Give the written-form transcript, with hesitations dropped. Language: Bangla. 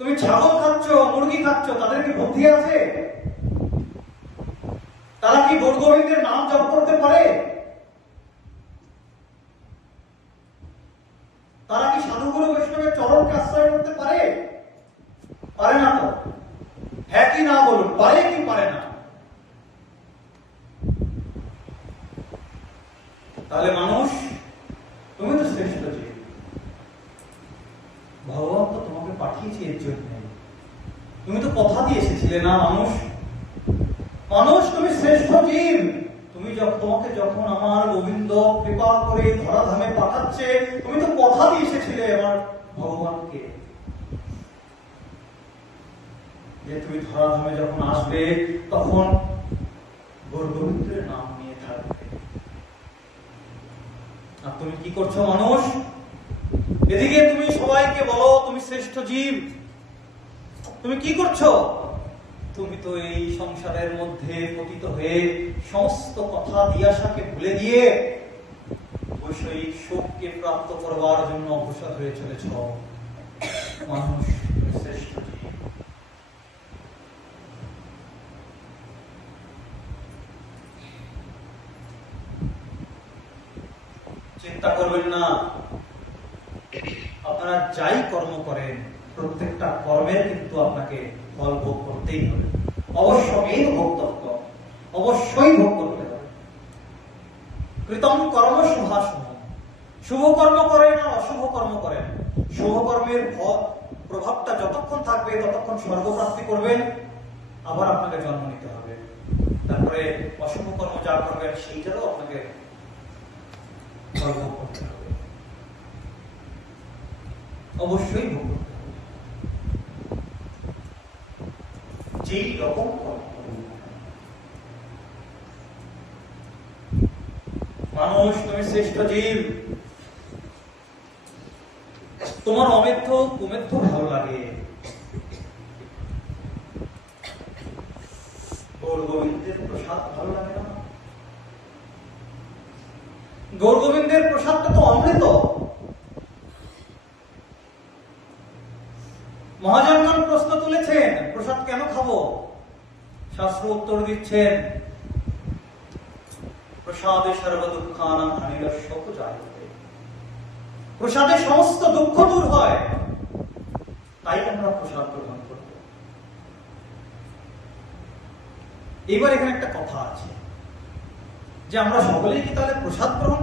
তুমি ছাগল খাচ্ছ, মুরগি খাচ্ছ, তাদের কি বুদ্ধি আছে? তারা কি গৌর গোবিন্দের নাম জপ করতে পারে? তারা কি সাধুগুরু বৈষ্ণবের চরণকে আশ্রয় করতে পারে? পারে না। তো হ্যাঁ কি না বলুন, পারে কি পারে না? তাহলে মানুষ, তুমি তো শ্রেষ্ঠ জীব। ভগবান তো তোমাকে পাঠিয়েছে এর জন্য। তুমি তো কথা দিয়ে এসেছিলে না মানুষ। মানুষ তুমি শ্রেষ্ঠ জীব। তোমাকে যখন আমার গোবিন্দ কৃপা করে ধরাধামে পাঠাচ্ছে, তুমি তো কথা দিয়ে এসেছিলে আমার ভগবানকে, যে তুমি ধরাধামে যখন আসবে তখন গৌর গোবিন্দের নাম নিয়ে থাকবে। আর তুমি কি করছো মানুষ? এদিকে তুমি সবাইকে বলো তুমি শ্রেষ্ঠ জীব, তুমি কি করছো? তুমি তো এই সংসারের মধ্যে পতিত হয়ে সমস্ত কথা দিয়াশাকে ভুলে দিয়ে বৈষয়িক সুখকে প্রাপ্ত করবার জন্য অগ্রসর হয়ে চলেছ। মানুষ শ্রেষ্ঠ জীব। চিন্তা করবেন না, আপনারা যাই কর্ম করেন প্রত্যেকটা কর্মের কিন্তু আপনাকে ফল ভোগ করতেই হবে। অবশ্যই ভোক্তব্য, অবশ্যই ভোগ করতে হবে। কৃতম কর্ম শুভাশুভ, শুভ কর্ম করেন আর অশুভ কর্ম করেন, শুভ কর্মের প্রভাবটা যতক্ষণ থাকবে ততক্ষণ স্বর্গপ্রাপ্তি করবেন, আবার আপনাকে জন্ম নিতে হবে। তারপরে অশুভ কর্ম যা করবেন সেইটারও আপনাকে ফল ভোগ করতে হবে, অবশ্যই ভোগ করতে হবে। যেই রকম মানুষ, তুমি শ্রেষ্ঠ জীব। তোমার অমেধ্য কুমেধ্য ভালো লাগে, গৌর গোবিন্দের প্রসাদ ভালো লাগে না? গৌর গোবিন্দের প্রসাদটা তো অমৃত। মহাজনগণ প্রশ্ন তুলেছেন, প্রসাদ কেন খাবো? শাস্ত্র উত্তর দিচ্ছেন, প্রসাদে সর্ব দুঃখানাং হানিরস্য জায়তে। প্রসাদে সমস্ত দুঃখ দূর হয়, তাই আমরা প্রসাদ গ্রহণ করব। এবার এখানে একটা কথা আছে যে আমরা সকলেই কি তাহলে প্রসাদ গ্রহণ